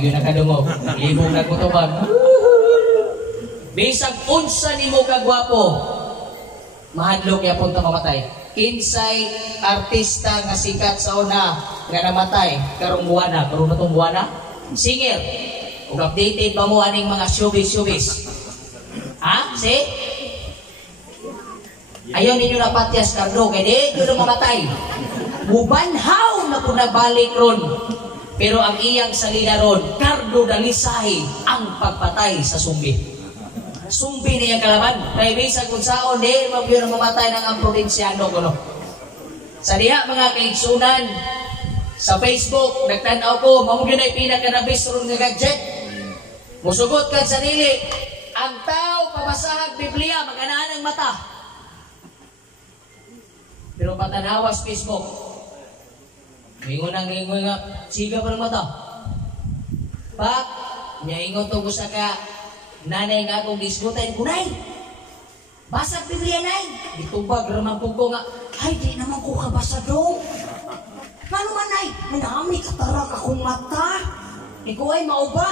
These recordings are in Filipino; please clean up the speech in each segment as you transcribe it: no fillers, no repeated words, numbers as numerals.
Ayun nakadungog. Libong nagkutuban. Bisag unsa nimo kagwapo, mahadlok yapon ta mamatay. Kinsay artista nga sikat sa una nga namatay karong buwana, karong natong buwana, singer. Ug updated pa mo aning mga showbiz. Ha? See? Ayaw ninyo na patyas kardo, kaya di nyo na mamatay. Mubanhaw na po nagbalik ron. Pero ang iyang salida ron, kardo dalisahi ang pagpatay sa sumbi. Sumbi niyang kalaban. Kaya bisag kung saon, di mabiyong na mamatay ng ang probinsyano. Kuno. Sa diha mga kaigsunan, sa Facebook, nagtanaw ko, mamugyan ay pinakanabis ron nga gadget. Musugot ka sa nili. Ang tao, pabasahag Biblia, mag-anaan ang mata. Pero patanawas Facebook. Ingon nga, siga pa ng mata. Pak, niya to ko sa ka, nanay nga akong diskutan, kunay, basag Biblia nay. Ditubag ramang ko nga, ay di naman ko kabasa dong. Ano man nay, manami katarak akong mata. Ikaw ay mauba.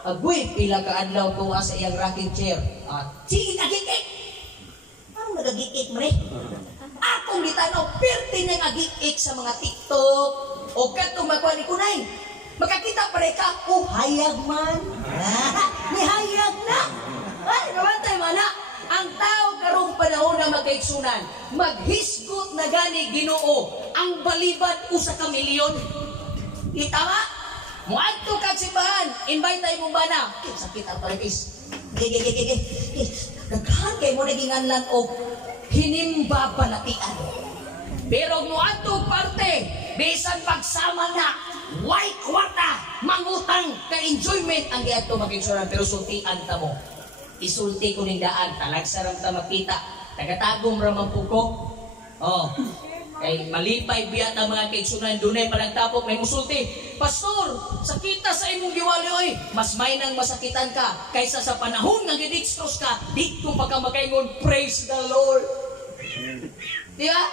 Agoy, pila ka adlaw tuwa sa iyang rocking chair. At sige, nagikik. Ano nagikik mo rin? Akong gitanaw, pirti nang agikik sa mga TikTok o katong magkuhan ni Kunay. Makakita pa rin ka, oh, hayag man. May hayag na. Ay, nawantay man na. Ang tao karong panahon na magkaigsunan, maghisgot na gani Ginoo, ang balibad usa ka milyon. Kita nga? Muadto ka simbahan, invite tayo mong bana. Sakit ang paripis. Gege. Nagkahan kayo mo naging anlan o hinimba balatian. Pero muadto parte, bisan pagsama na, white kwarta, mangutang, ka-enjoyment ang giadto mag-igsunan. Pero sultian ta mo. Isulti ko ning daan, talagsaram ta makita. Tagatagom ramang puko. Oh. Kay malipay biya ang mga kaigsunan dunay panagtapok may musulti. Pastor, sakita sa imong giwali oy. Mas may nang masakitan ka kaysa sa panahon nga gidextros ka. Dito pa ka makaingon, praise the Lord. Diba?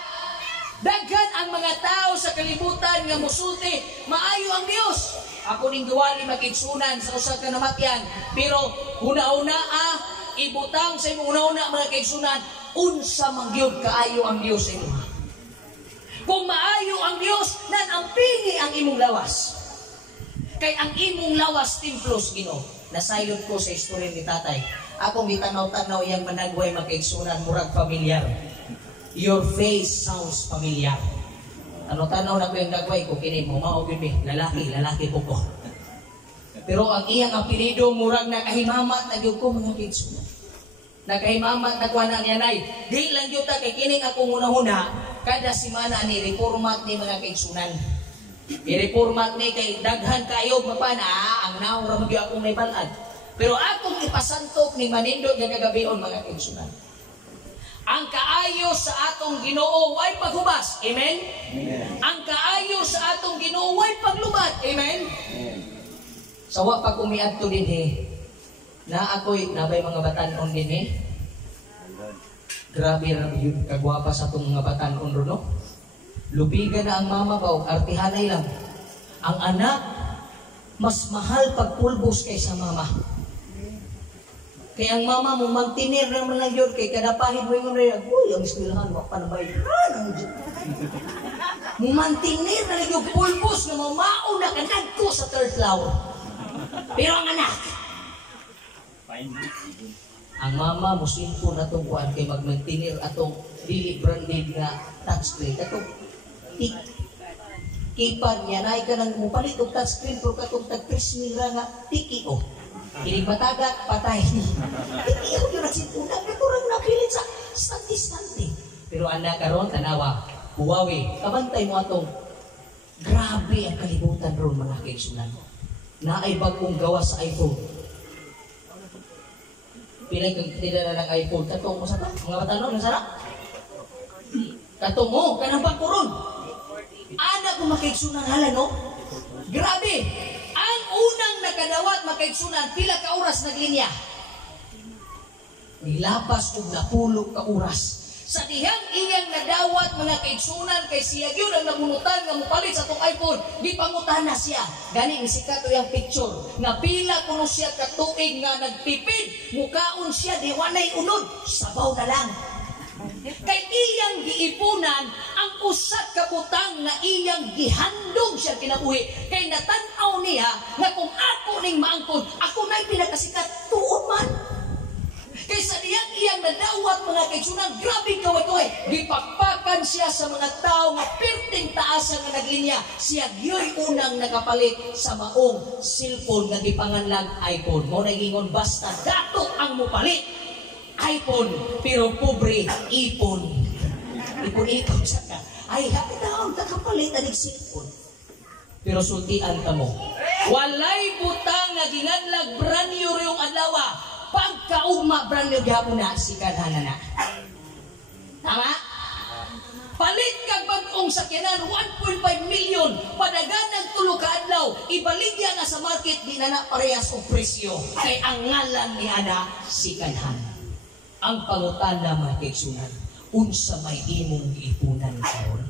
Daghan ang mga tao sa kalibutan nga musulti. Maayo ang Dios. Ako ning giwali makigsunan sa usa ka namatyan. Pero una-una ibutang sa imong una-una mga kaigsunan, unsa man gyud kaayo ang Dios sa imo. Kung maayo ang Dios, nanampingi ang imong lawas. Kay ang imong lawas timplos Ginoo. Nasayod ko sa istorya ni tatay. Akong gitanaw-tanaw yang managway makaigsunan murag familiar. Your face sounds familiar. Ano tanaw na ko yung nagway ko kini mo mao gyud lalaki po ko. Pero ang iyang apelyido murag nakahimamat na gyud ko mga kaigsunan. Nakahimamat na kuha na niya nay. Di lang gyud ta kay kining akong una-una. Kada simana ni reformat ni mga kaigsunan. I-reformat ni kay daghan kayo mapana ang naura magyo akong may balad. Pero akong ipasantok ni manindot nga kagabion mga kaigsunan. Ang kaayo sa atong Ginoo way paghubas. Amen? Amen. Ang kaayo sa atong Ginoo way paglubad. Amen? Amen. Sawa pag umiadto din na ako'y nabay mga batanon din Grabe na yun, kagwapa sa itong mga batanon ron, no? Lubigan na ang mama ba, artihanay lang. Ang anak, mas mahal pagpulbos kaysa mama. Kaya ang mama mo, magtinir naman lang yun, kay kadapahid mo yung rin, uy, ang istilahan, wak pa na ba yun? Mumantinir na lang yung pulbos na mamao na kanag ko sa third floor. Pero ang anak, ang mama mo simple na itong kuhan kay magmantinir atong dili branded nga touchscreen. Atong keypad niya, naay ka nang mupalit og touchscreen pero katong tag-3 nga tiki o. Kiling matagat, patay. Tiki o yun ang simpunan. Naturang napilit sa stante-stante. Pero anak karon tanawa, Huawei, kabantay mo atong grabe ang kalibutan ron mga kaigsunan. Naay bagong gawa sa iPhone. Pilay kang tinidala ng iPhone. Katong mo sa ta? Mga batanon, nasara? Katong mo, kanang pagkuron. Anak ko makaigsunan hala, no? Grabe! Ang unang nakadawat makaigsunan, pila ka oras naglinya. Nilapas kong napulo ka oras. Sa dihang iyang nadawat mga kaigsunan kay siya gyud ang namunutan nga mupalit sa tong iPhone, di pangutan na siya. Gani ni sikat yung picture nga pila kuno siya ka tuig nga nagtipid, mukaon siya di wanay unod, sabaw na lang. Kay iyang giipunan ang usat ka butang nga iyang gihandong siya kinabuhi, kay natanaw niya nga kung ako ning maangkon, ako na'y pinakasikat tuon man. Kaysa iyang nadawat mga kaigsunan, grabe kaway-kaway, gipakpakan siya sa mga tao nga perting taasa nga naglinya, siya gyoy unang nakapalit sa maong cellphone nga gipanganlang iPhone. Mo nagingon basta dato ang mupalit iPhone, pero pobre ipon. Ipon-ipon sa ka. Ay, happy daw, nakapalit ang cellphone. Pero sultian ka mo, walay butang nga ginganlag brand new yung adlaw. Pagkaugma brand new gyapon na si kadhana na. Tama? Palit kag bag-ong sakyanan 1.5 million, padaganang tulo ka adlaw, ibaligya na sa market, di na parehas o presyo, kay ang ngalan ni ana si kadhana. Ang pangutana mga kaigsunan, unsa may imong giipunan karon?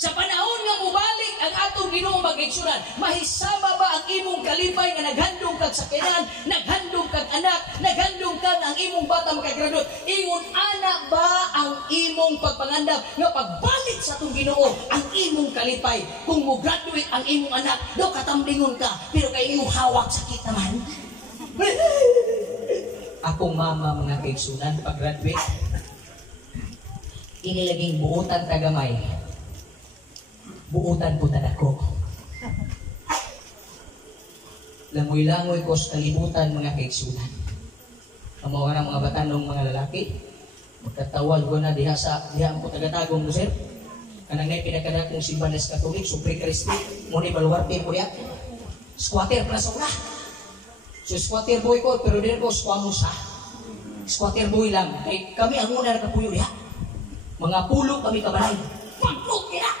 Sa panahon nga mubalik ang atong Ginoo mag-igsunan, mahisama ba ang imong kalipay nga naghandong kag sakyanan, naghandong kag anak, naghandong kag ang imong bata makagraduate? Ingon ana ba ang imong pagpangandam nga pagbalik sa atong Ginoo ang imong kalipay? Kung mo graduate ang imong anak, do katambingon ka, pero kay imong hawak sakit naman. Akong mama mga kaigsunan pag-graduate, inilaging buutan tagamay. Buutan po ako. Langoy-langoy ko sa kalibutan mga kaigsunan. Ang mga batanong mga lalaki, magkatawal ko na diha ang tagatagong mo sir. Kanang ngay pinagkada kong simbanas katolik, Supri Kristi, muna baluarte po ya. Squatter pala sa una. So squatter boy ko, pero din ko squamos ha. Squatter boy lang. Kay kami ang una nakapuyo ya. Mga pulo kami kabalay. Paglot kina!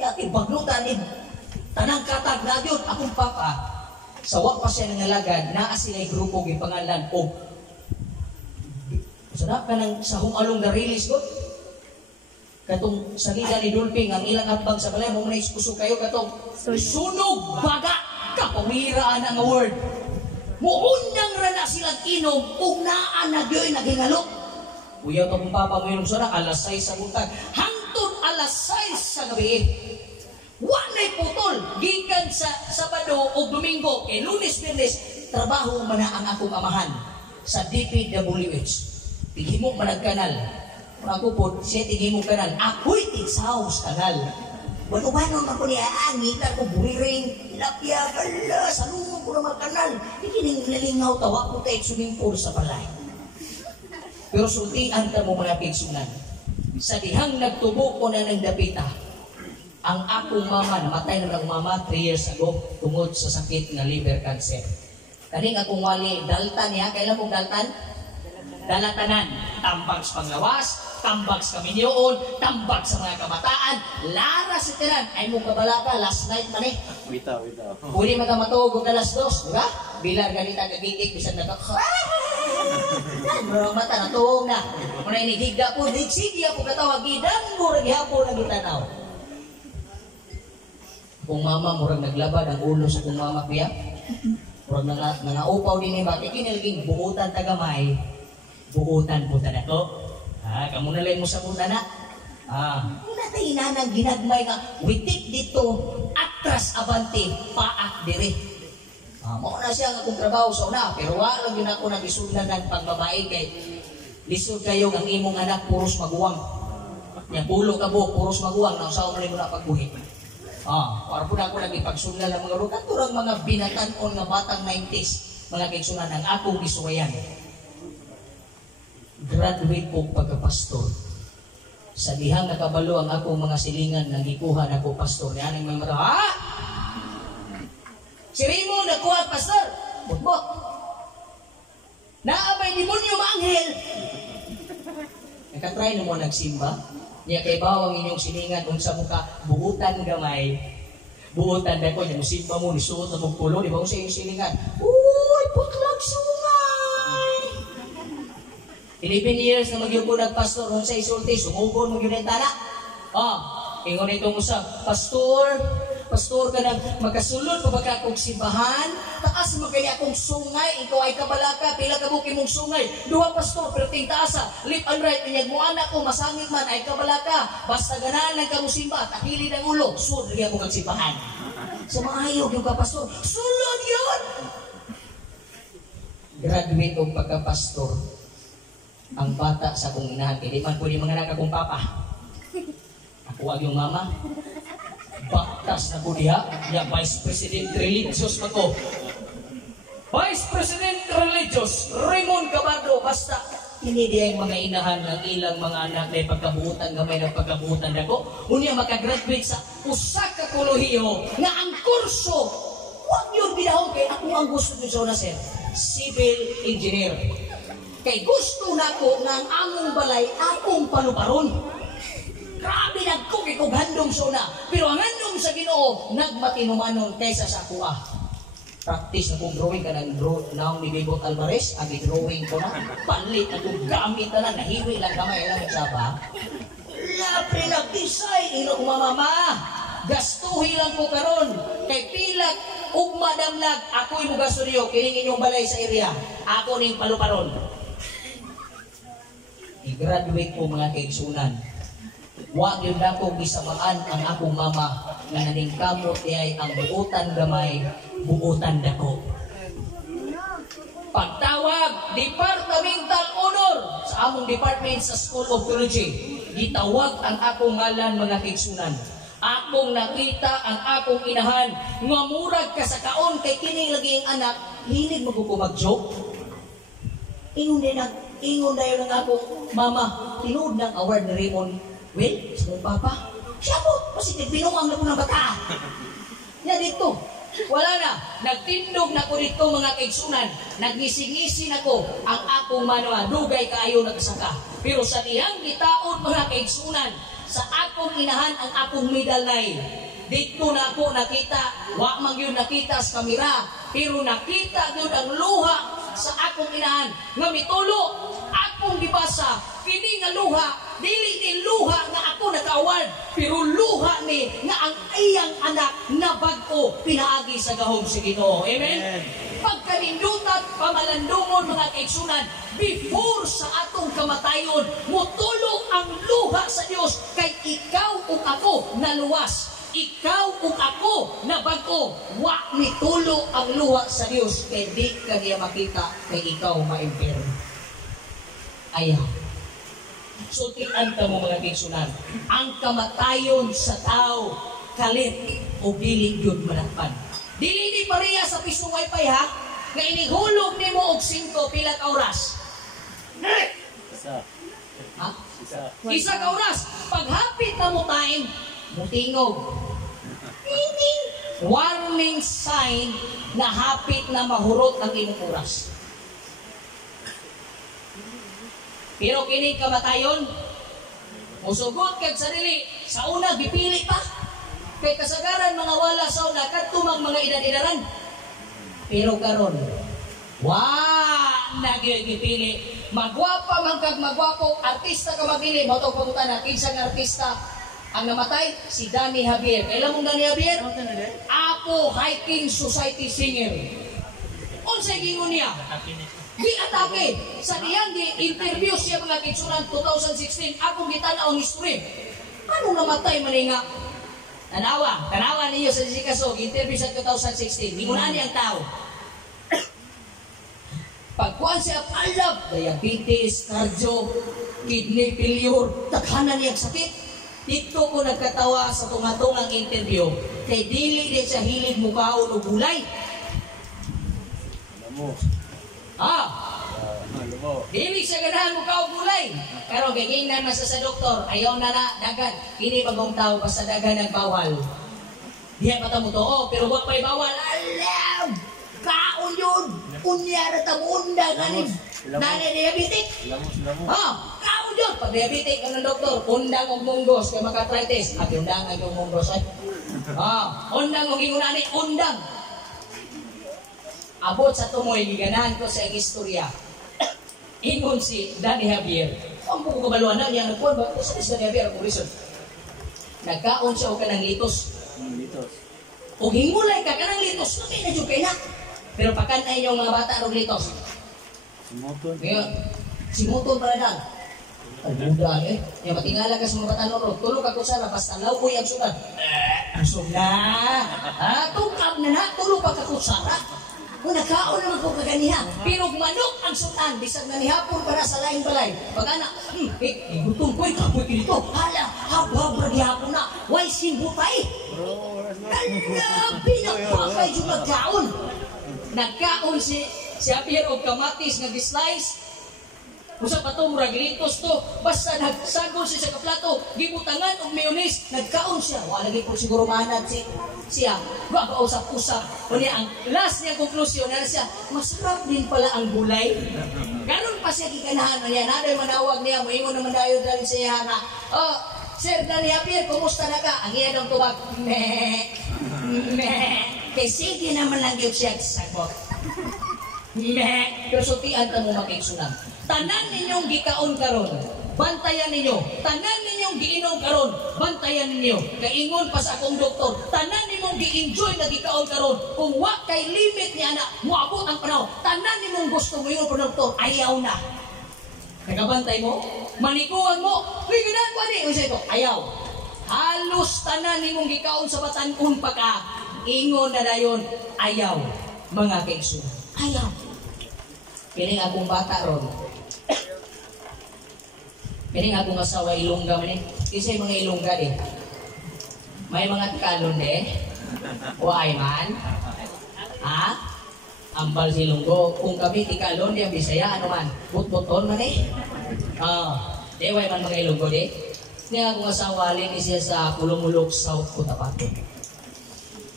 Kaya baglutan din. Tanang katag na yun, akong papa, sa wak pa siya nangalagad, naa sila'y grupo gipangalan o sarap ka ng sahong along na-release ko. Katong salida ni Dulping, ang ilang atbang sa balay, mo manay iskuso kayo, katong sunog baga, kapawiraan ang word. Muundang rana silang inom, kung naan na diyo'y nagingalo. Uyaw to kung papa mo yun sana, alas 6 sa buntag, hangtod alas 6 sa gabi. Wanay putol, gikan sa Sabado o Domingo, kay Lunes, Biyernes, trabaho man ang akong amahan sa DPWH. Tigimok managkanal. Ako po, siya tigimok kanal. Ako'y tigsaos kanal. Wano-wano man ko niya, angita ko, buriring, lapya, gala, salungo ko naman kanal. Ikining nalingaw tawa ko tayo swimming pool sa balay. Pero sultian ka mo mga kaigsunan. Sa dihang nagtubo ko na ng dapita, ang akong mama, namatay na ng mama 3 years ago tungod sa sakit ng liver cancer. Kaning akong wali, daltan niya, kailan mong daltan? Dalatanan, tambag sa panglawas, tambag sa kaminyoon, tambag sa mga kabataan, lara sa tiran. Ay mong kabala ka, last night man eh. Wita. Pwede magamatog ka alas 2, di ba? Bilar ganita kagigig, bisan nagkaka. Bro, mata na tuong na. Muna inigigda po, digsigya po katawag, gidang murag hapon na gitanaw. Kung mama, murag naglabad ang ulo sa kung mama kuya. Murag nangaupaw din eh, bakit kinilaging buutan tagamay, buutan po tanako. Kamu na lang mo sa puta na. Natay inanang ginagmay nga, witik dito, atras abante, paak dire. Mao na siya nga kung trabaho sa una, pero wala yun ako nagisundan ng pagbabae kay lisod kayo ang imong anak puros maguwang. Yang pulo ka po, puros maguwang, na usaw mo na pagbuhi. Para po na ako nagipagsundan ng mga lugar, turang mga binatanon nga batang 90s, mga kaigsunan ang akong gisuwayan. Graduate po pagkapastor. Sa dihang nakabalo ang akong mga silingan nang gikuha na ko pastor. Yan ang may mara, si Rimo nakuha pastor. Butbot. Naabay demonyo maanghel. Nakatry na mo nagsimba. Niya kay bawang inyong silingan unsa mo ka buutan gamay. Buutan dako nya musimba mo ni suot na pulo, di ba sa inyong silingan. Uy, putlag sungay. 11 years na magyud ko nagpastor kung sa isulti, sumugon mo yun ang tana. Ingon itong usap, pastor ka na magkasulod pa baka akong simbahan, taas magkaya akong sungay, ikaw ay kabalaka, pila ka buki mong sungay, duha pastor, pero ting taasa, lip and right, ninyag mo anak ko, masangit man, ay kabalaka, basta ganahan lang ka mo simba, takilid ang ulo, sulod niya mo kang simbahan. Sa maayog yung kapastor, sulod yun! Graduate o pagkapastor, ang bata sa kong inahan, hindi man pwede manganak akong papa. Ako ang yung mama, baktas na ko diha, ya Vice President Religious ako. Vice President Religious, Raymond Cabado, basta hindi diya yung mga inahan ng ilang mga anak na pagkabuutan gamay ng pagkabuutan dako. Unya makagraduate sa usa ka kolehiyo nga ang kurso, wag yun binahon kay ako ang gusto ko na sir, civil engineer. Kay gusto nako nga ang among balay akong paluparon. Grabe nagkuki kong handong suna. Pero ang handong sa Ginoo nagmatinumanon kaysa sa kuha. Practice na kong drawing ka ng naong ni Bebot Alvarez. Ang drawing ko na. Palit na kong gamit na lang. Nahiwi lang kamay lang sa ba. Labre nag-desay. Ino ko mamama. Gastuhi lang ko karon. Kay pilak ugma damlag. Ako'y mo gastudiyo. Kining inyong balay sa area. Ako ning paluparon. I-graduate po mga kaigsunan. Wa gyud nako gisamaan ang akong mama nga naning kamot ay ang buutan gamay, buutan dako. Pagtawag departmental honor sa among department sa School of Theology, gitawag ang akong ngalan mga kaigsunan. Akong nakita ang akong inahan nga murag ka sa kaon kay kini lagi ang anak, hilig magkukumag-joke. Ingon dayon ang akong mama, tinuod ng award ni Raymond. Well, sa mong papa, siya po, kasi pinungang na po ng bata. Yan dito. Wala na. Nagtindog na ko dito mga kaigsunan. Nagngisi-ngisi na ko ang akong manwa. Dugay kaayo nagkasaka. Pero sa dihang gitaon mga kaigsunan, sa akong inahan ang akong middle nine. Dito na ako nakita, wa man yun nakita sa kamera, pero nakita yun ang luha sa akong inahan. Nga mitulo, akong gibasa, kini nga luha, dili ni luha nga ako naka-award, pero luha ni nga ang iyang anak na bag-o pinaagi sa gahom sa Ginoo. Amen? Pagkanindutat, pamalandungon mga kaigsunan, before sa atong kamatayon, mutulo ang luha sa Dios kay ikaw ug ako naluwas. Ikaw ug ako na bag-o, wa mitulo ang luha sa Dios kay di ka niya makita kay ikaw ma-impero. Ayaw. Sultian ka mo mga kaigsunan, ang kamatayon sa tao kalit o dili gyud manakpan. Dili ni pareha sa piso wifi ha, nga inihulog nimo og 5 pila ka oras. Isa ka oras. Paghapit na mo time, mutingog. Ding! Warning sign na hapit na mahurot ang imong oras. Pero kini kamatayon, musugot kag sarili, sa una gipili pa. Kay kasagaran mga wala sa una, kadtumang mga edad-edaran. Pero karon, nagigipili. Magwapa man kag magwapo, artista ka mabili, mo to pangutana, kinsang artista ang namatay? Si Danny Javier. Kailan mong Danny Javier? Apo Hiking Society singer. Unsay gingon niya? Di atake. Sa diyang interview siya mga kitsunan 2016, akong gitanaw ang history. Ano namatay man nga? Tanawa niyo sa Jessica interview sa 2016. Gingunaan niya ang tao. Pagkuhan siya palab, diabetes, cardio, kidney failure, taghanan niyang sakit. Dito ko nagkatawa sa tunga-tungang interview, kay dili din siya hilig mukaon o gulay. Dili siya ganahan mukaon o gulay. Pero gagingnan masa sa doktor, ayaw na dagan. Kini bagong tao, basta dagan nagbawal. Diyan pa mo to, pero wag pa'y bawal. Alam! Kaon yun! Unyara tamunda ganin. Nani diabetic? Kaon yun! Pag diabetic ang doktor, undang og munggos kay maka-arthritis. At undang ang yung munggos ay. Undang og ingunani, undang. Abot sa tumoy, giganahan ko sa istorya. Ingon si Danny Javier. Ang buko kabaluan na niya nagkuhan ba? Isa si Danny Javier ang reason. Nagkaon siya o kanang litos. O hingulay ka kanang litos. Lami na dyan kayo na. Pero pakanay yung mga bata ng litos. Simutol para dyan. Ay, buda eh. Yung matingala ka sa mga bata ng tulog ako sana. Basta law ko yung sudan. Ang na. Tungkap na. Tulog ka kutsara. Kung nakaon naman ko kaganiha, pero manok ang sutan, bisag na nihapon para sa laing balay. Pag-ana, gutong ko'y kapoy kinito. Hala, habab na gihapon na. Why simbutay? Pinagpakay yung nagkaon. Nagkaon si Javier o kamatis na dislice. Usa pa to murag litos to. Basta nagsagol siya sa kaplato, gibutangan og mayonnaise, nagkaon siya. Wala lagi po siguro manad siya. Wa ba usap-usap. Unya ang last niya konklusyon na siya, masarap din pala ang gulay. Karon pa siya gikanahan niya, naday manawag niya, moingon naman dayon dali siya na. Oh, Sir Danny Javier, kumusta na ka? Ang iya daw tubag. Kay sige naman lang yung siya sagot. Pero sutian ta mo makiksunam. Tanan ninyong gikaon karon, bantayan ninyo. Tanan ninyong giinom karon, bantayan ninyo. Kaingon pa sa akong doktor, tanan ninyong gi-enjoy na gikaon karon. Kung wa kay limit niya na, muabot ang panahon. Tanan ninyong gusto mo yung doktor, ayaw na. Nagabantay mo, manikuan mo, uy, ganahan ko ani, ito, ayaw. Halos tanan ninyong gikaon sa batan-on pa ka, ingon na dayon, ayaw. Mga kaigsunan, ayaw. Piling akong bata ron. Piling akong asawa Ilongga man eh. Kasi mga Ilongga eh. May mga Tagalog eh. O ay man. Ha? Ambal si Ilonggo. Kung kami Tagalog di ang Bisaya, ano man? But-buton man eh. Deway man mga Ilonggo eh. Kaya akong asawa alin siya sa Pulumulok, South Cotabato.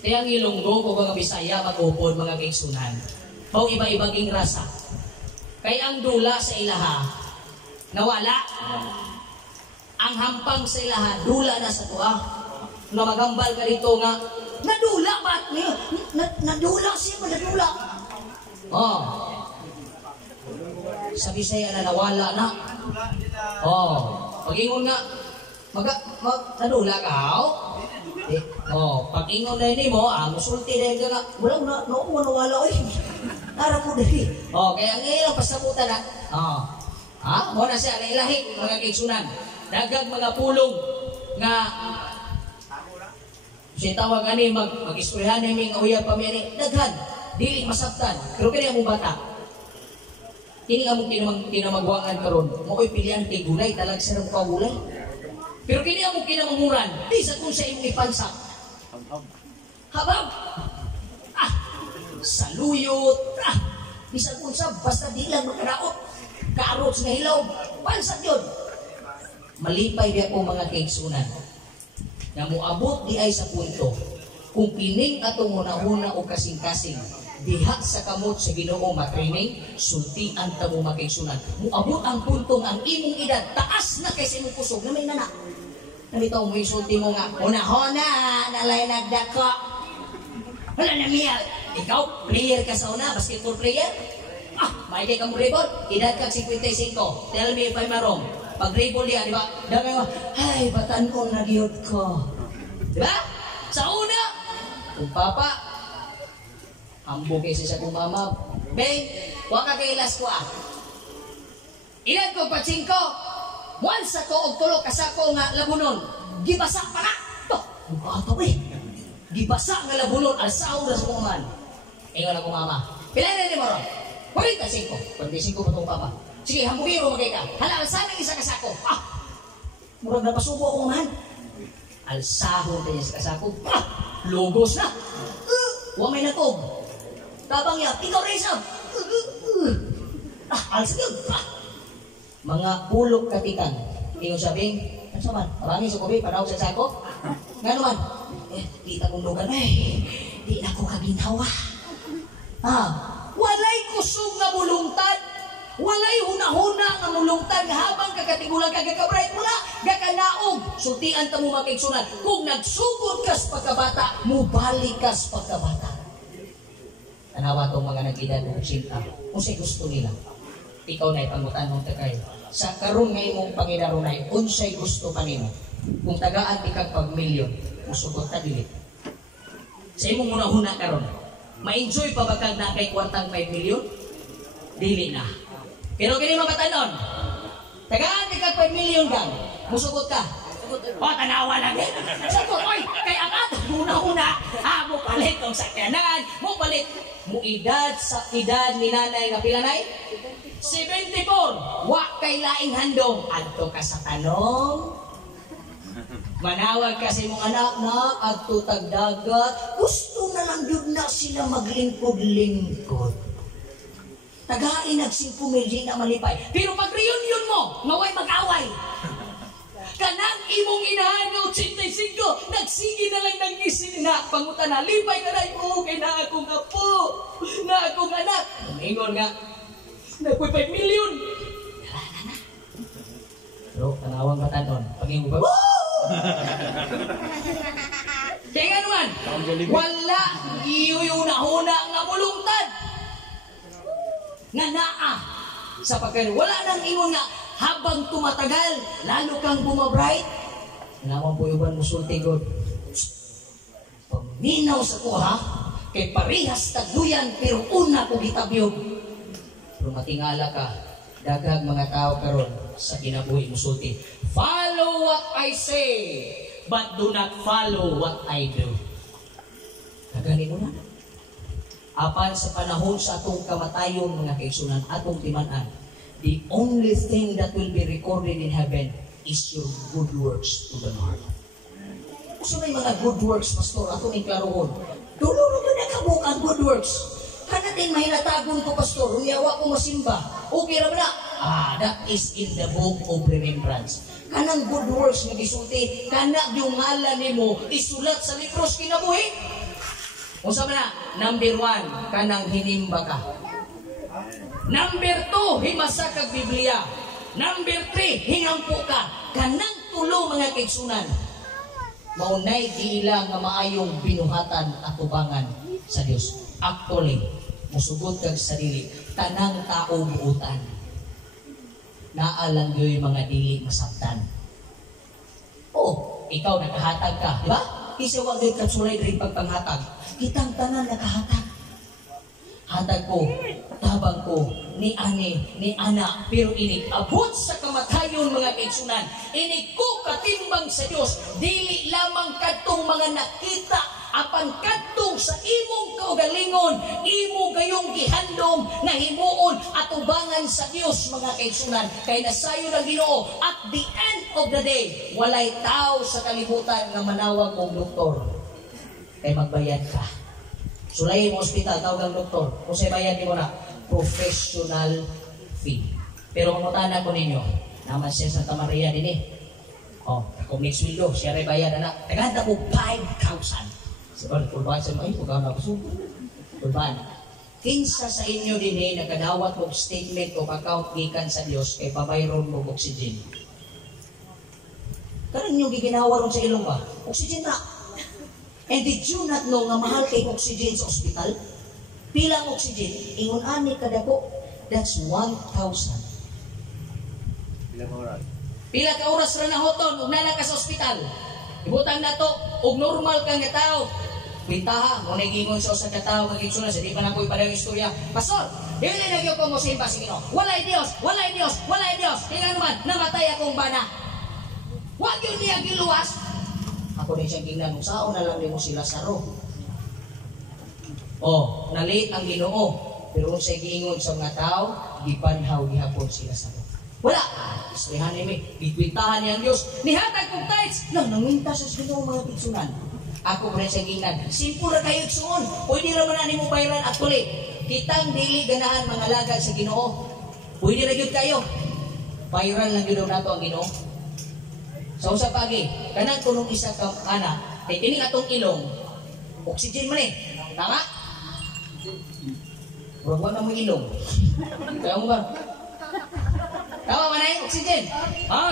Kaya ang Ilonggo kung mga Bisaya mag-upod mga kaigsunan. Mau iba-ibaging rasa. Kaya ang dula sa ilaha, nawala. Ang hampang sa ilaha, dula na sa tuwa. Na magambal ka dito nga, nadula ba? Nadula siya mo, nadula. Oh. Sabi sa'yo na nawala na. Oh. Pag-ingon nga, nadula ka, pag-ingon na yun mo, musulti na yun nga, wala nawala, Tara ko dali. Kaya ngayon pasabutan na. Mo na siya nailahi mga kaigsunan. Dagag mga pulong nga siya tawag ani mag-istoryahan ni mga uyab pamiri. Daghan dili masabtan. Pero kini mo bata. Kini among kinamagwangan karon. Mo'y pilihan kay gulay talag sa nang pagulay. Pero kini among kinamumuran, di sa kun sa imong ipansa. Habab. Saluyot, bisag unsa basta di lang makaraot, karots nga hilaw, pansat yun. Malipay di ako mga kaigsunan, na muabot di ay sa punto, kung pining atong una-una o kasing-kasing, diha sa kamot sa Ginoo matraining, sultian ta mo mga kaigsunan. Muabot ang puntong ang imong edad, taas na kay sa imong kusog, na may nana. Nalitaw mo isulti mo nga, una-hona, nalay nagdako. Wala na miya. Ikaw, player ka sa una, basketball player? May kay kang dribble, edad kag 55. Tell me if I'm wrong. Pag dribble diya, di ba? Dami mo, ay, batan ko na giyot ko. Di ba? Sa una, kung papa, ambo kasi sa kong mama, beng, huwag ka kailas ko Edad ko pa 5, once ako og tulo kasako nga labunon, gibasa pa na. Ito, bukato gibasa nga labunon alsaw na sa kuman. Ingon ako mama. Pila na ni mo ron? 45. 45 pa itong papa. Sige, hambugin mo magay ka. Hala, alsa ng isa kasako. Murag napasubo ako man. Alsahon tayo sa kasako. Logos na. Huwag may natog. Tabang niya, ikaw rin isa. Alsa yun. Mga pulok katikan. Ingon sabing, ano sa man? Marami sa kubi, panahog sa sako. Nga naman. Di ta kong lugan, di na ko kabinhawa. Walay kusog nga mulungtad, walay huna-huna nga mulungtad, habang kakatigulang kagakabright mula, gakanaog, sultian ta mo makiksunan. Kung nagsugod kas pagkabata, mubalik kas pagkabata. Tanawa itong mga nag-edad o sinta, kung sa'y gusto nila. ikaw na ipangutanong takay. Sa karon nga imong panginarunay, unsay gusto pa nimo? Kung tagaan ikag pag-milyon, musugot ta dili. Sa imong una-una karon, ma-enjoy pa ba kag na kay kwartang 5 milyon? Dili na. Pero kini mabatanon, tagaan ikag 5 milyon kang, musugot ka. O, tanawa lang eh. Sagot, oy, kay akat, una-una, mo palit kong sakyanan, mo palit, mo edad sa edad ni nanay nga pilanay? 74, wa kay laing handong, adto ka sa tanong, manawag kasi mong anak na, adto tagdagat, gusto na lang yun na sila maglingkod-lingkod. Tagain nag-5 milyon na malipay, pero pag reunion mo, maway mag-away. Kanang imong inahan nga 85, nagsige na lang ng isin na pangutan na, lipay ka na yung kay na akong apo, na akong anak. Ingon nga, napoy 5 milyon. Dala na. Pero, tanawang matanon, pag-ingon ba, woo! Kaya nga naman, wala iyuna-huna nga mulungtad. Nga naa. Sa pagkain, wala nang ingon nga, habang tumatagal, lalo kang bumabright. Naman po yung musulti God. Paminaw sa ko ha, kay parihas tagluyan, pero una ko gitabyog. Pero matingala ka, daghang mga tao karon sa kinabuhi musulti. Follow what I say, but do not follow what I do. Kagani mo na. Apan sa panahon sa atong kamatayon mga kaigsunan, atong timan-an, the only thing that will be recorded in heaven is your good works to the Lord. Kung may mga good works, Pastor, ato may klarohon. Duluro doon na kabuk ang good works. Kanatin may natagon ko, Pastor, huyawa ko masimba. Okay na ba na? That is in the book of remembrance. Kanang good works na gisulti, kanang yung ngalan ni mo, isulat sa libros kinabuhi. Kung sabi na, number 1, kanang hinimba ka. Number 2, himasa kag Biblia. Number 3, hingampo ka. Kanang tulo mga kaigsunan. Maunay giila nga maayong binuhatan at tubangan sa Dios. Actually, musugod kag sarili, tanang tao buutan. Naalang yo'y mga dili masabtan. Oh, ikaw nakahatag ka, di ba? Isa wag ka sulay rin pagpanghatag. Kitang tanan nakahatag. Hatag ko, tabang ko, ni ani, ni ana, pero ini abot sa kamatayon mga kaigsunan. Ini ko katimbang sa Dios, dili lamang kadtong mga nakita, apan kadtong sa imong kaugalingon, imo gayong gihandom na himuon at ubangan sa Dios mga kaigsunan. Kay nasayo ng Ginoo, at the end of the day, walay tao sa kalibutan nga manawag og doktor. Kay magbayad ka. Sulayin mo ospital, tawag ang doktor. Kung sa'y bayad mo na, professional fee. Pero mamutana ko ninyo, naman siya sa Santa Maria din eh. Kung may sweldo, siya rin bayad na. Tagahanda ko 5,000. Sabi, pulbahan sa mga, pagkaw na ako. Pulbahan. Kinsa sa inyo din eh, nagkadawat mo statement o account gikan sa Diyos, kay pabayron mo oxygen. Karan nyo giginawa ron sa ilong ba? Oxygen na. And did you not know nga mahal kay oxygen sa ospital? Pilang oxygen? Ingon ani kada ko, that's 1,000. Pila ka oras ra nahoton ug nana ka sa ospital. Ibutang nato og normal ka nga tao. Bintaha mo nagingon sa usa ka tawo kag igsoon sa di pa nako ipadayong istorya. Pastor, dili na gyud ko mo simba sa Ginoo. Walay Dios, walay Dios, walay Dios. Tingnan man namatay akong bana. Wa gyud niya giluwas. Ako din siyang tingnan, saan na lang din mo sila saro. Nalit ang Ginoo. Pero kung siya giingon sa mga tao, gibanhaw, gihapon sila saro. Wala! Islihan niya, bitwintahan niya ang Diyos. Nihatag kong tights. Nanginta sa Ginoo mga pigsunan. Ako pa rin siyang tingnan. Simple na kayo igsuon. Pwede naman na mo bayaran at tuloy. Kitang dili ganahan mga lagad sa Ginoo. Pwede na yun kayo. Bayaran lang yun nato ang Ginoo. So sa pagi, kanang tulong isa ka ana, kay kini atong ilong, oxygen man eh. Tama? Wag na mo ilong. Kaya mo ba? Tama man eh, oxygen.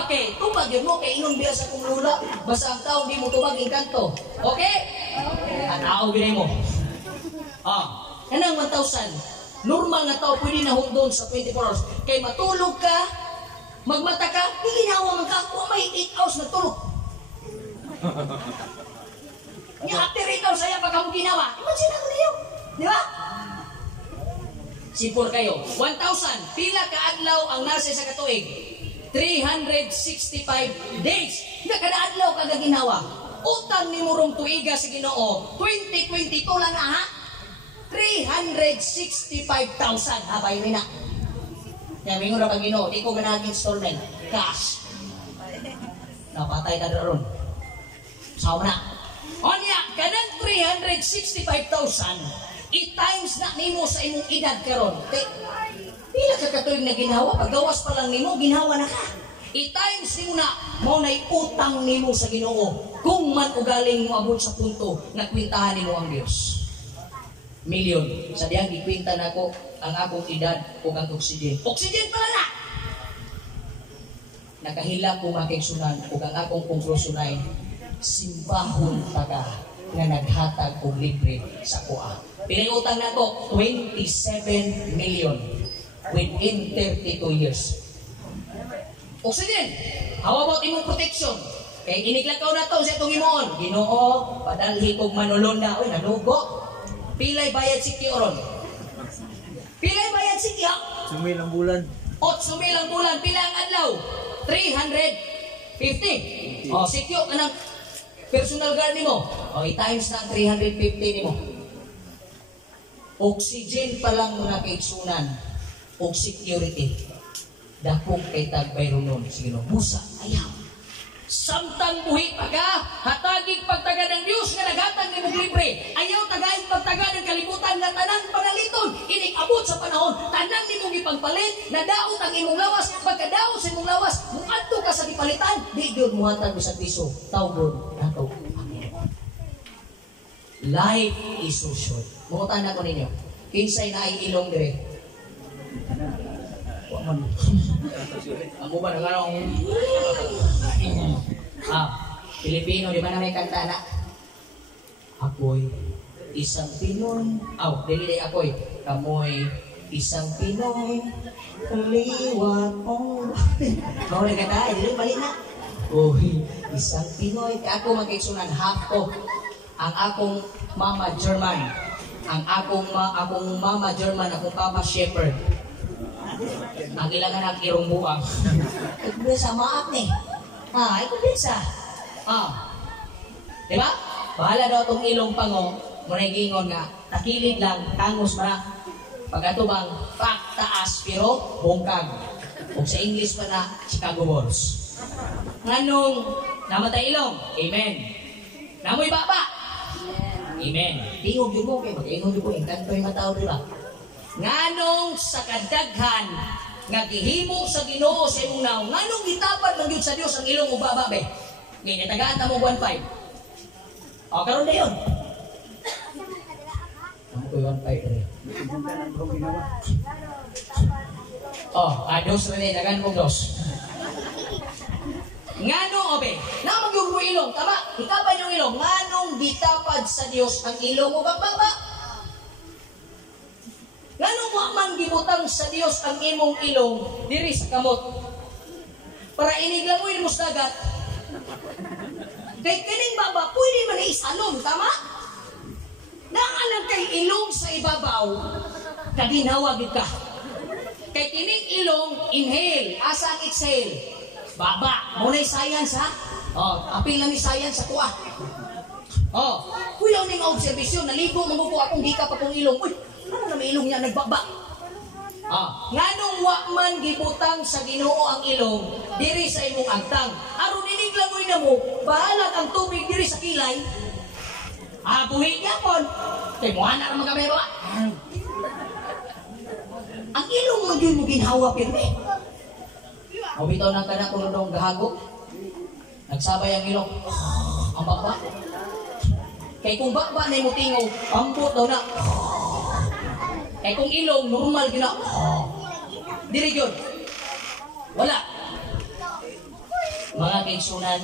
Okay, tubag yun mo, kay inom biya sa kong lula, basta ang tao di mo tubag yung kanto. Okay? At tao binay mo. Kanang 1,000, Normal nga tao pwede na doon sa 24 hours. Kay matulog ka, magmata ka, di ginawa man ka, kung may 8 hours matulog. Nga after 8 hours, saya pag mo ginawa, imagine ako niyo. Di ba? Sipur kayo, 1,000, pila ka adlaw ang nasa sa katuig? 365 days. Nga kada adlaw kada ginawa. Utang ni murong tuiga sa Ginoo, 2022 lang na ha? 365,000 habay rin na. Kaya mingon na pag Ginoo, di ko ganagin installment, cash. Napatay ka na ron. Sama na. Onya, kanang 365,000, i-times na nimo sa imong edad karon. Pila ka katuig na ginawa, paggawas pa lang nimo, ginawa na ka. I-times nimo na, mo na'y utang nimo sa Ginoo. Kung man ugaling mo abot sa punto na kwintahan nimo ang Dios. Milyon. Sa diyang gikwinta na ko ang akong edad o ang oxygen. Oxygen pala na! Nakahila ko makiksunan o ang akong konklusunay, simbahon taga nga naghatag o libre sa kuha. Pinayutang na ko, 27 million within 32 years. Oxygen! How about imong protection? Kay iniglakaw na to sa itong imoon. Ginoo, padalhi kong manulon na. Uy, nanugo. Pilay bayad siki oron. Pilay bayad siki ha? 8,000 ang bulan. 8,000 ang bulan. Pila ang adlaw? 350. O, sikyo ka ng personal guard ni mo. O, i-times na ang 350 ni mo. Oxygen pa lang muna kay sunan. O security. Dakong kay tagbayro nun. Sige no, busa, ayaw. Samtang buhi pa ka, hatagig pagtaga ng Diyos nga naghatag ni mong libre. Ayaw tagaig pagtaga ng kalibutan nga tanan panaliton. Inikabot sa panahon, tanan ni mong ipangpalit, nadaot ang imong lawas, pagkadaot sa imong lawas, muadto ka sa gipalitan, di yun muhatag sa piso, tawgon, nato. Life is so short. Mungutan na ko ninyo, kinsay na ay ilong dire. Amo ba nang anong Pilipino, di ba na may kanta na? Ako'y isang Pinoy. Dili ako'y. Kamo'y isang Pinoy. Liwat o. Mau na kanta, dili balik na. Ako'y isang Pinoy. Ako magkiksunan half ko. Ang akong mama German. Ang akong mama German, akong papa shepherd. Ang ilang anak irong buang. Ito sa maap ni. Ito bisa. Diba? Bahala daw itong ilong pango. Muna gingon nga, takilid lang, tangos pa na. Pagkatubang, taas, pero bongkag. Kung sa English pa na, Chicago Bulls. Nganong namatay ilong? Amen. Namoy baba? Amen. Tingog yun mo, kaya mag-ingog yun mo, yung kanto yung matao, diba? Nganong sa kadaghan nga gihimo sa Ginoo sa imong naong, nganong gitapan lang yun sa Dios ang ilong ubaba be. Ngayon tagaan ta mo 1.5. Karon na yun. Amo ko 1.5 rin. Dos rin dagan mo dos. Nganong obe, na magyug mo ilong, tama? Ikapan yung ilong, nganong gitapad sa Dios ang ilong ubaba? Nganong wa man gibutang sa Dios ang imong ilong diri sa kamot? Para iniglangoy mo sa dagat. Kay kining baba, pwede man isalom, tama? Naalang kay ilong sa ibabaw, kaginawa gid ka. Kay kining ilong, inhale, asa ang exhale. Baba, muna'y science ha? Apil lang ni science sa kuha. Kuyaw ning obserbasyon, naligo, magupo akong gika pa kong ilong. Uy, ano na may ilong niya nagbaba? Nganong wa man gibutang sa Ginoo ang ilong diri sa imong agtang. Aron iniglangoy na mo, bahala ang tubig diri sa kilay. Buhi niya pon. Kay mo ana ra magkamero. Ang ilong mo gyud mo ginhawa pirmi. Bitaw na kana kuno dong gahago. Nagsabay ang ilong. Ang baba. Kay kung baba na mo tingog, ambot daw na. Kay kung ilong, normal gina. Dili yun. Wala. Mga kaigsunan,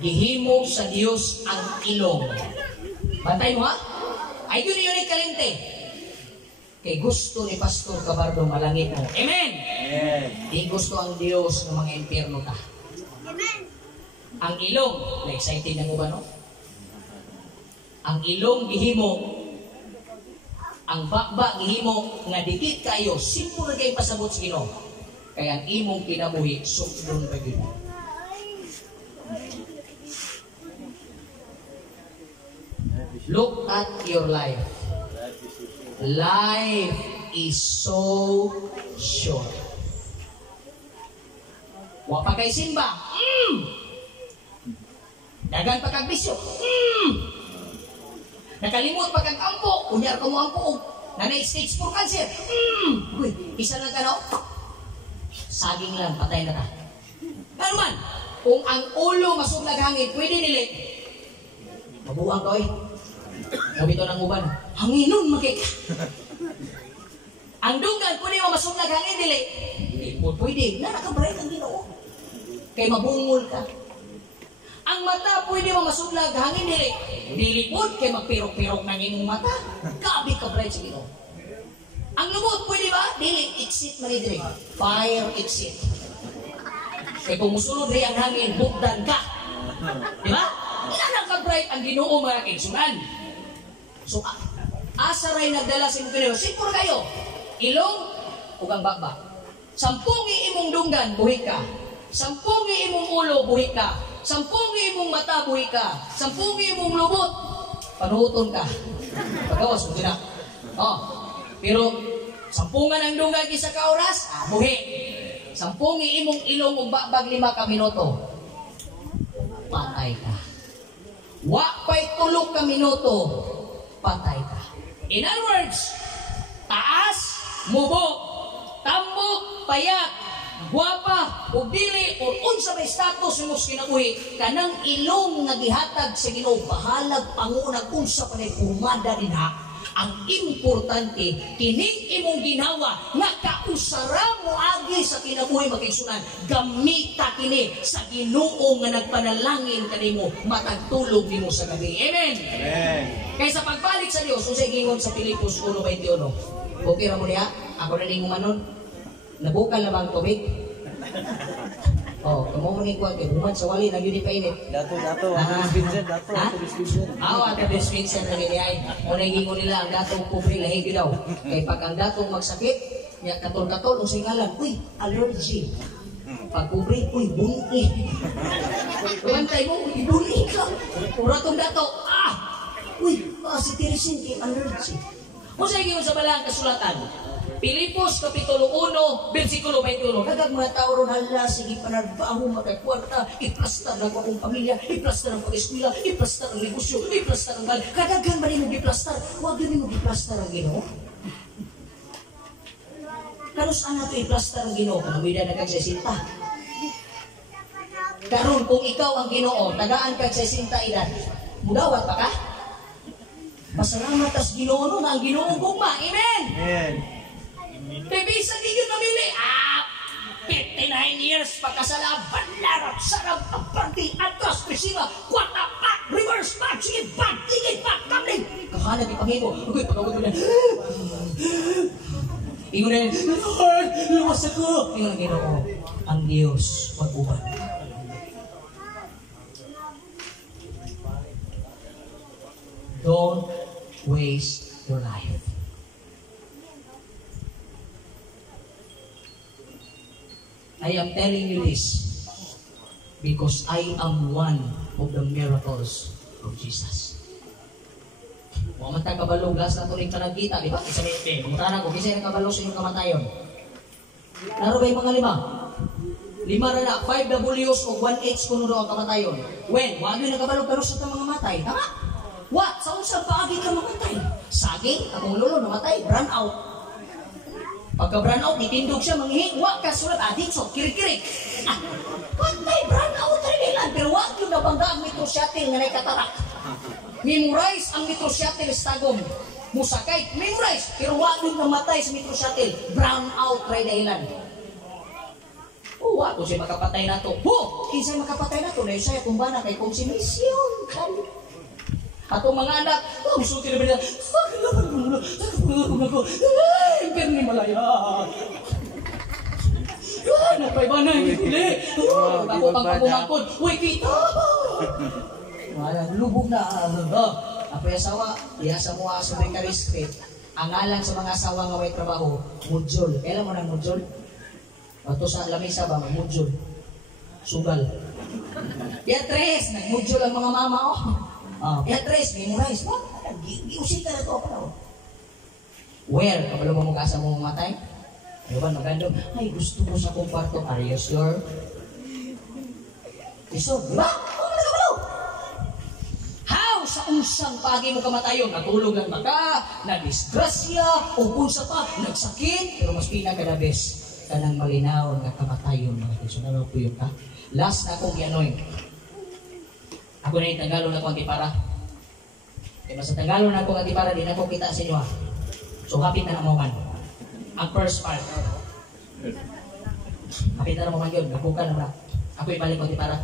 gihimo sa Dios ang ilong. Bantay mo ha? Ay yun yung kalinte. Kay gusto ni Pastor Cabardo malangit mo. Amen! Amen. Di gusto ang Diyos ng mga impyerno ta. Amen. Ang ilong, na-excited na mo ba no? Ang ilong gihimo, ang bakba gihimo nga dikit kayo, simple na kayo pasabot sa Ginoo. Kaya ang imong kinabuhi, sukdon ka gyud. Look at your life. Life is so short. Wa pa kay simba. Dagan pa kag bisyo. Nakalimot pa kag ampo. Kunyar ka mo ampo. Nanay stage 4 cancer. Uy, isa lang ka na. Saging lang, patay na ka. Ano man, kung ang ulo masuglag hangin, pwede nili. Mabuang ka eh. Sabi ito ng uban, hanginon makik. Ang dugan, pwede mo masuglag hangin, dili. Hindi po pwede. Nakakabright ang Ginoo. Kaya mabungol ka. Ang mata, pwede mo masuglag hangin, dili. Dili po, kaya magpirok-pirok ng inyong mata. Gabi ka bright sa Ginoo. Ang lubot, pwede ba? Dili, exit man dili. Fire exit. Kaya kung musunod rin ang hangin, bukdan ka. Di ba? Nakaka-bright ang Ginoo mga kaigsunan. So, asa rin nagdala sa imong Ginoo. Sipur kayo. Ilong, ugang baba. Sampungi imong dunggan, buhi ka. Sampungi imong ulo, buhi ka. Sampungi imong mata, buhi ka. Sampungi imong lubot, panuhuton ka. Pagawas mo na. Oh, pero sampungan ang dunggan isa ka oras, buhi. Sampungi imong ilong umbabag 5 ka minuto, patay ka. Wa pa'y 3 ka minuto, patay ka. In other words, taas, mubo, tambok, payat, guwapa, o dili, o unsa may status yung kinabuhi, kanang ilong nagihatag sa Ginoo, bahalag pangunag unsa pa na pumada din ha. Ang importante, kining imong ginawa nga kausara mo agi sa kinabuhi magigsunan, gamita kini sa Ginoo nga nagpanalangin kanimo matagtulog nimo sa gabi. Amen. Amen. Kaya sa pagbalik sa Dios, unsay gingon sa Filipos 1:21. Okay ra mo niya? Ako na ning manon. Nabukal na bang tubig? Oh, kamo man ko kay human sa wali na gyud painit. Dato dispenser, dato dispenser. Awa ka dispenser na giniay. O naging nila ang datong pobre lahi gyud daw. Kay pag ang datong magsakit, nya katol-katol unsay ngalan? Uy, allergy. Pag pobre, uy, bungi. Kumantay mo, uy, bungi ka. Ura tong dato, uy, si Tirisin kay allergy. Unsay gingon sa balang kasulatan? Pilipos Kapitulo 1, versikulo 21. Nagag mga tao ron, hala, sige panarbaho, magkakwarta, iplastar ng akong pamilya, iplastar ng pag-eskwila, iplastar ng negosyo, iplastar ng bal. Kadagan ba rin mo giplastar? Huwag din mo giplastar ang Ginoo. Kanus ana to iplastar ang Ginoo, kung wala na kag 60. Karon kung ikaw ang Ginoo, tagaan kag 60 edad, mudawat pa ka? Pasalamat as Ginoo no, na ang Ginoo gugma. Amen! Amen. Bebisa di yun namili. 59 years pagkasalaban, larap, sarap, aparti, atas, presima, kwata, pak, reverse, pak, sige, pak, tigil, pak, kamling. Kahanap yung pangimo. Ako'y pagkawag mo na. Ingon na yun, Lord, luwas ako. Ingon na Ginoo, ang Diyos mag-uban. Don't waste your life. I am telling you this because I am one of the miracles of Jesus. Huwag man tayo kabalo, glas na tuloy panagkita, di ba? Isa may pumutaran ko, kasi nakabalo sa inyong kamatayon. Laro ba yung mga 5? 5 na 5 W's o 1H kung ano ang kamatayon. When? Huwag yung nakabalo, pero sa mga matay. Tama? What? Saan sa paagi ka mamatay? Saging, akong lolo namatay, run out. Pagka brown out, itindog siya, manghihi, wag ka sulat, dito, kirik-kirik. Patay, brown out, rin pero wag yung nabangga ang mitrosyatil nga naikatarak. Memorize ang mitrosyatil stagom. Musakay, memorize, pero wag yung namatay sa mitrosyatil. Brown out, rin dahilan. Wag ko siya makapatay na to. Kinsay makapatay na to, na yung saya kumbana kay konsumisyon. Atong mga anak, gusto ko nila, Sir ni Malaya. Yan, napay ba na yung hindi? Ako pang pagumangkod. Uy, kita! Wala, lubog na. Apoy asawa, diya sa mga sabay ka respect. Ang ngalan sa mga asawa nga may trabaho, mudjol. Kailan mo ng mudjol? Ato sa lamisa ba, mudjol. Sugal. Beatrice, nagmudjol ang mga mama, Beatrice, memorize. Giusik ka na ito. Where? Kapalo mo mong kasa mo matay? Ano ba, magandang, ay, gusto mo sa kong kwarto. Are you sure? Iso, di ba? Oo, nagabalo. How? Sa unsang pagi mo kamatayon, natulog lang baka, na-disgrasya, o kunsa pa, nagsakit, pero mas pinagkalabes ka ng malinaw na kamatayon, mga tiso. Ano po yun ka? Last na akong gianoy. Ako na yung Tagalog na akong antipara. Kaya sa Tagalog na akong antipara, di na ako kita sa inyo ha. So, hapit na na mo man. Ang first part. Hapit na na mo man yun. Nakuka na na. Ako ibalik ko antipara.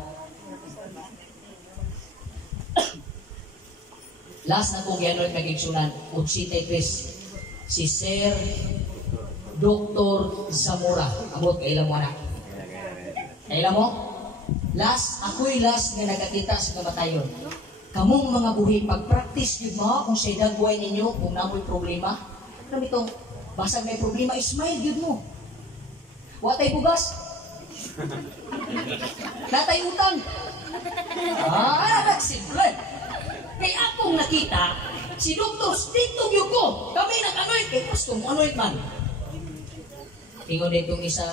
Last na akong gianoy magigsunan. Utsite Chris. Si Sir Dr. Zamora. Amot kailan mo na. Kailan mo? Last, ako'y last nga nagkakita sa kamatayon. Kamong mga buhi, pag-practice yun mo, kung sa edad buhay ninyo, kung namoy problema, alam itong, basag may problema, smile yun mo. Watay bugas. Natay utang. Nagsimple. Kaya akong nakita, si Dr. Dito Yuko, kami nag-anoit, kay Pastor, anoit man. Ingon din itong isa,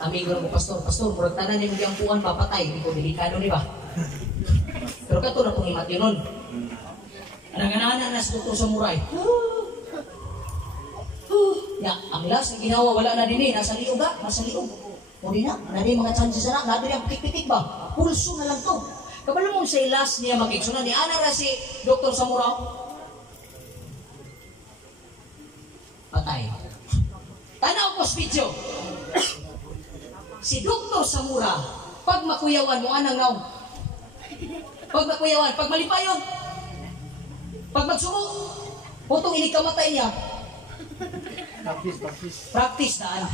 amigo ng pastor, murag tanan ni mga puan papatay, hindi ko delikado ni ba? Pero kato na pong imat yun nun. Nanganana na sa Dr. Samurai. Ang last na ginawa, wala na din nasa liog ha, nasa liog. O di na, nari mga chances na, natin yung pitik-pitik ba? Pulso na lang to. Kabalo mong sa last niya makiksunan, ni ana na si Dr. Samurai. Patay. Tanaw ko sa video. Si Dr. Samura, pag makuyawan mo, anang naong? Pag makuyawan, pag malipayon, pag magsumo, putong inikamatay niya. Practice daan.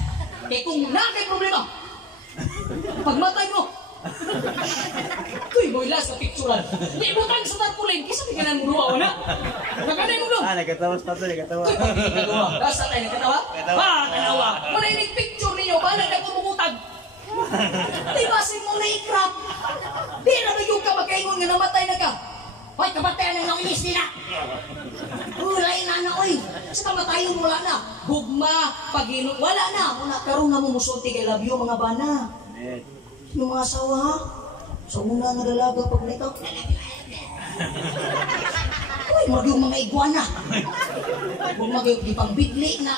Kaya kung nakay problema, pag matay mo, kuy mo ilas sa picturean. Di mo tang sa tarpulin, kisa di ka na mo duwa, wala? Nagkanay mo doon. Nagkatawa sa tato, nagkatawa. Nasa tayo, nagkatawa? Tanawa. Muna yung picture ninyo, paano nagpumukutag? Di ba si mo na-ikrap? Di na ba yung kamagkaingon nga namatay na ka? Hoy, kamatayan ng nanginis nila! Ulay na na, oy! Sa kamatayon wala na. Gugma, pag-inom, wala na. Wala karong na mo musulti kay labyo mga bana. Yung mga asawa ha? Sa una nga dalaga pag nito. Uy, mag yung mga iguana. Huwag mag yung ipang bigli na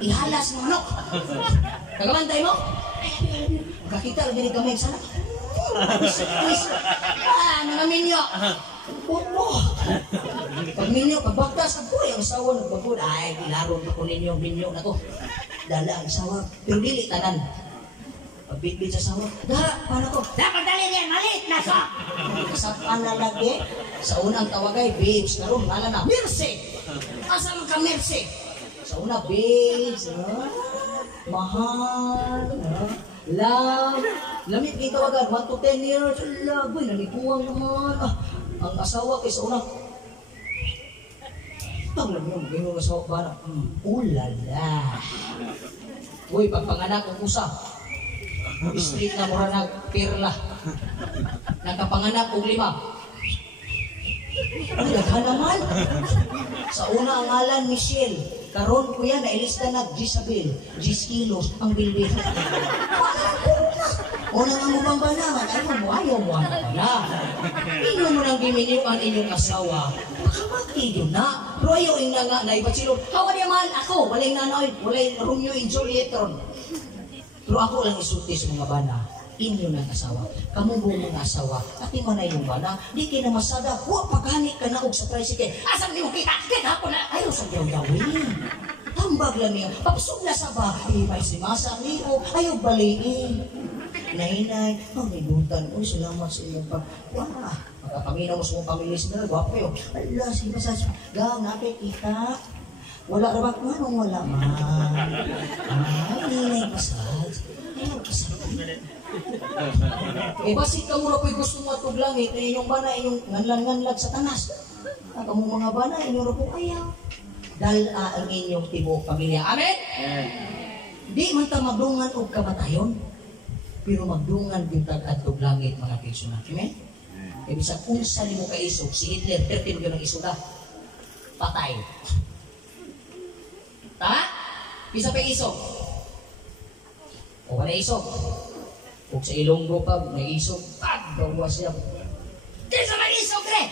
ihalas ng manok. Kagamantay mo? Kakita, lagi ni kamay sana. Nangaminyo. Opo. Pag ninyo, pagbagtas ako, yung asawa nagbagod. Ay, ilaron ko ninyo ang minyo na to. Dala ang asawa. Pero dili tanan. Pagbitbit sa asawa. Paano ko? Dapat dali yan, malit na sa! Kasapan na lagi. Sa unang tawagay, babes. Karoon, ngala na, Mercy! Asam ka, Mercy? Sa una, babes. Mahal. Love. Lamit kayo tawagan, 1 to 10 years. Love, nalikuwang naman. Ang asawa kay sa unang. Ang lang yung maging yung asawa ba na? Ulala. Uy, pagpanganak kong usa. Street na mura nagpirla. Nagkapanganak kong 5. Nagaghan naman. Sa una ang ngalan, Michelle. Karon ko yan, nailista na Gisabel. 10 kilos ang bilbil. Una nga mo bang banaman, ayaw mo ang bana. Inyo mo nang giminiw ang inyong asawa. Makamati yun na. Pero ayaw yung nga, naibat silo. Hawa niya mahal ako. Walang nanoy, walang Romeo and Juliet ron. Pero ako lang isulti sa mga bana. Inyo ng asawa. Kamu mo mga asawa. At yung manay yung bana, di kayo na masada. Huwag paghanit ka na og sa tricycle. Asam di mo kita? Kita ako na. Ayaw sa gawin. Tambag lang niya. Papsog na sa bahay. May simasa niyo. Ayaw baliin. Nainay, nilutan. Uy, salamat sa inyong pag... Wah, makapaminaw mo sa mong pamilis na. Gwapo yun. Ala, sige masas. Gaw, napit kita. Wala ra ba? Anong wala man? Ninay pasad. Ayaw pasad. Basit ka mura po'y gusto mo atog langit, inyong bana, inyong nganlan-nganlag sa tanas. Ang mga bana, inyong rapong ayaw. Dala ang inyong tibuok pamilya. Amen? Di man ta magdungan og kamatayon, pero magdungan din tag atog langit mga kaigsunan. Amen? Kaya bisag unsa nimo ka isog, si Hitler 30 gyud ang isuga. Patay. Ta? Bisa pa isog. O wala isog. Ug sa Ilonggo pa may isog, gawa siya. Kinsa man isog re?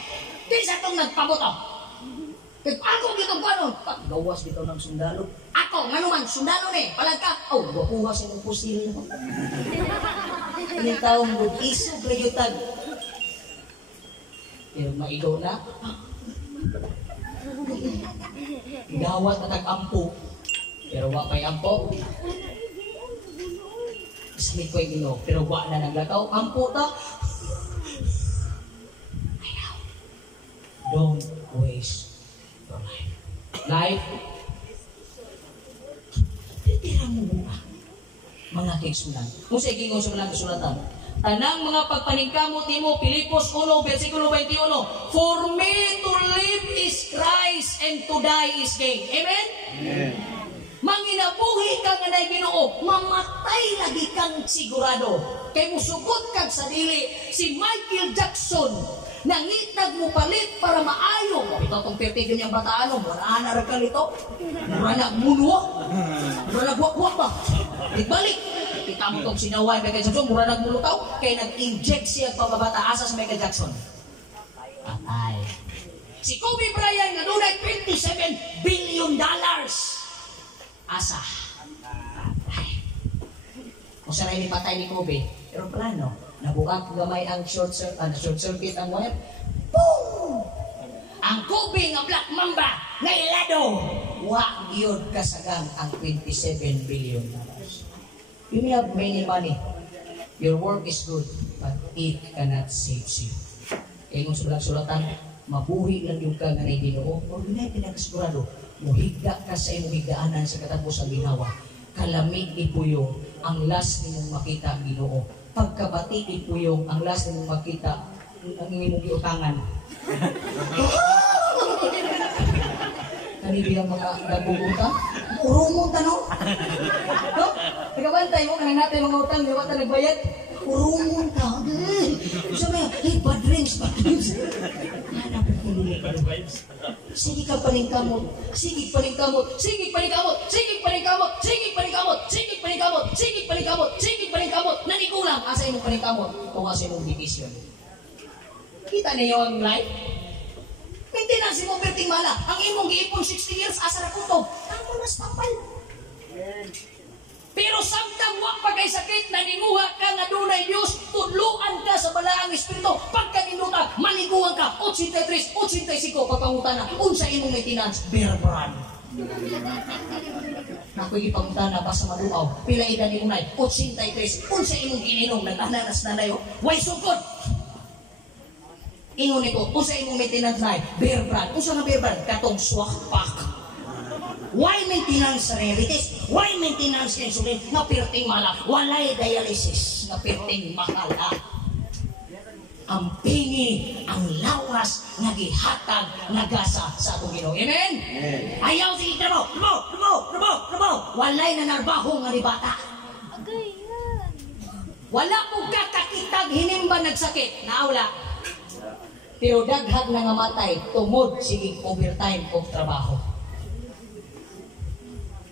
Kinsa tong nagpabuto? Kaya ako gitong kanon, gawas dito ng sundalo. Ako, nga naman, sundalo ni, palag ka. Oh, wakuha sa ng pusil. Ilang taong mag-isog na yutag. Pero maigaw na. Gawat na tag-ampo. Pero wa pa'y ampo. Ismit ko yung ino, pero wa na naglakaw. Ampo ta. Ayaw. Don't waste your life. Life, titira mo buka. Mga kaigsunan. Kung sa ikingon sa mga kasulatan, tanang mga pagpaningkamot mo, Pilipos 1, versikulo 21, for me to live is Christ and to die is gain. Amen? Amen. Manginabuhi ka nga na Ginoo, mamatay lagi kang sigurado. Kay musugot kag sa dili si Michael Jackson, nangitag mo palit para maayo. Ito itong pertigyo niyang bataano, mura na rin mura na munwa, mura na buwak-buwak ba? Igbalik. Kita mo itong sinaway Michael Jackson, mura na mulutaw, kaya nag-inject siya pababata asa sa Michael Jackson. Patay. Si Kobe Bryant nga dunay $27 billion. Asa. Patay. Kung sa rin patay ni Kobe, pero plano, nabukat gamay ang short circuit ang wire. Boom! Ang Kobe nga Black Mamba, nga ilado, wa gyud kasagang ang $27 billion. You may have many money. Your work is good, but it cannot save you. Kaya kung sulatan, mabuhi lang yung ka nga na Ginoo, o hindi pinakasigurado, muhigda ka sa imong higdaanan sa katapos ang ginawa. Kalamig ni Puyong, ang last nimong makita ang Ginoo. Pagkabati ni Puyong, ang last nimong makita ang imong giutangan. Kanibiyang mga nagbubuta, urumong tanong. No? Tagabantay mo, kanang natin mga utang, di ba ta nagbayad? Urumong ka. Sabi, hey, bad dreams, bad dreams. Hanap ko nila. Sige ka paningkamot, sige paningkamot, sige paningkamot, sige paningkamot, sige paningkamot, sige paningkamot, sige paningkamot, sige paningkamot, nanikulang, asa imong paningkamot, kung asa imong division. Kita niyo ang life? Maintenance mo perting mala, ang imong giipon 60 years, asa na kutob, amo na stampal. Pero samtang wa pa kay sakit, naninguha ka nga dunay Dios, tudluan ka sa balaang espiritu, pagkaginuta, maliguan ka, 83, 85, pagpangutana, unsa imong maintenance, berbrand. Nakoy gipangutana pa sa maluaw, pila edad ni unay, 83, unsa imong gininom, nagananas na dayo, way sugod. Ingon nito, unsa imong maintenance na, berbrand, unsa nga berbrand, katong swakpak. Why maintenance sa diabetes? Why maintenance ng insulin? Nga pirting mala. Walay dialysis. Nga pirting makala. Ang pingi, ang lawas, nagihatag, nagasa sa atong Ginoo. Amen? Ayaw si Trabo. Walay na narbaho nga ni bata. Wala mo kakakitag hinimba nagsakit. Naawla. Pero daghag na nga matay, tungod sige overtime o trabaho.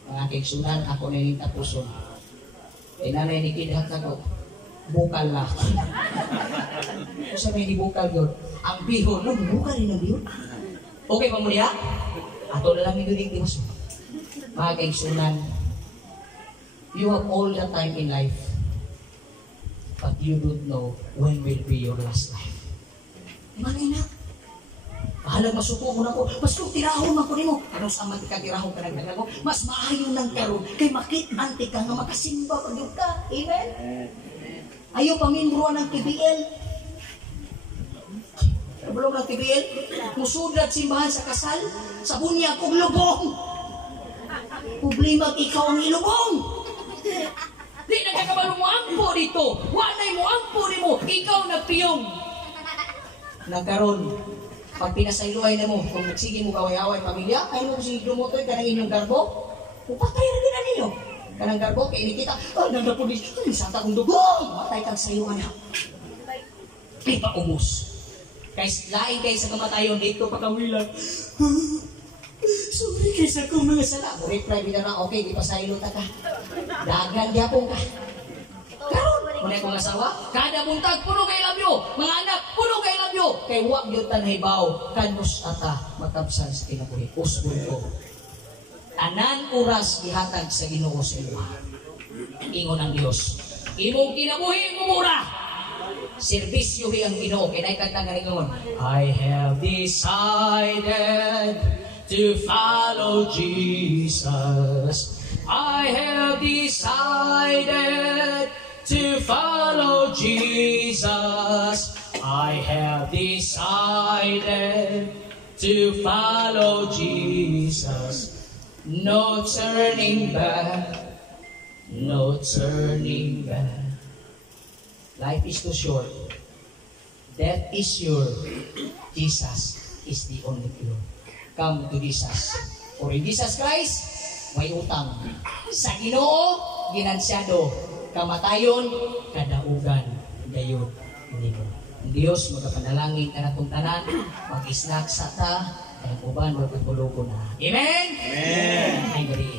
Mga kaigsunan, ako na yung tapuson. E nanay ni Kidhat ako, bukal na. Kung sabi ni bukal yun, ang bihon, bukal rin ang bihon. Okay pa muli ha? Ato na lang yung diwas. Mga kaigsunan, you have all the time in life, but you don't know when will be your last life. Imagine na. Bahalang masuko mo na ko, mas kung tirahon man ko nimo, ano sa man ka tirahon ka nagdagan ko, mas maayo ng karon kay makit-anti ka nga makasimba pag yung ka. Amen? Ayaw pamimbruan ng TBL. Belum ng TBL, musudat simbahan sa kasal, sa bunyag kong lubong. problema ikaw ang ilubong. Di nagkakabalo mo ampo dito. Wanay mo ampo ni mo. Ikaw nagpiyong. Nagkaroon. Pag pinasayloay na mo, kung nagsige mo kaway-away pamilya, ay mo si Dumotoy ka ng inyong garbo, upatay na din na ninyo. Kanang garbo, kaya inikita, nagdapulis, santa kong dugong, matay kang sayuan na. Ay, paumos. Kaya laing kayo sa kamatayon, dito pagkawilan. Sorry kayo sa kong mga sala. Reply bila na, okay, di pa saylo ta ka. Dagan gyapon ka. Karon, muna kong asawa, kada buntag, puno kay labyo. Mga anak, puno kay labyo. Kay wag yun tanaybaw, kanus ata, matabsan sa kinabuhi. Usbon ko. Tanan oras gihatag sa Ginoo sa iyo. Ingon ang Dios. Imong kinabuhi mumura. Serbisyo ang Ginoo. Kaya naikantang galingon. I have decided to follow Jesus. I have decided to follow Jesus. I have decided to follow Jesus. No turning back. No turning back. Life is too short. Death is sure. Jesus is the only cure. Come to Jesus. For in Jesus Christ, may utang. Sa Ginoo, ginansyado. Kamatayon, kadaugan. Gayon. Hindi mo. Diyos, magapanalangin ka na itong tanan. Mag-isnak sa ta. Kaya uban, magpapuluko na. Amen? Amen. Ay, gari.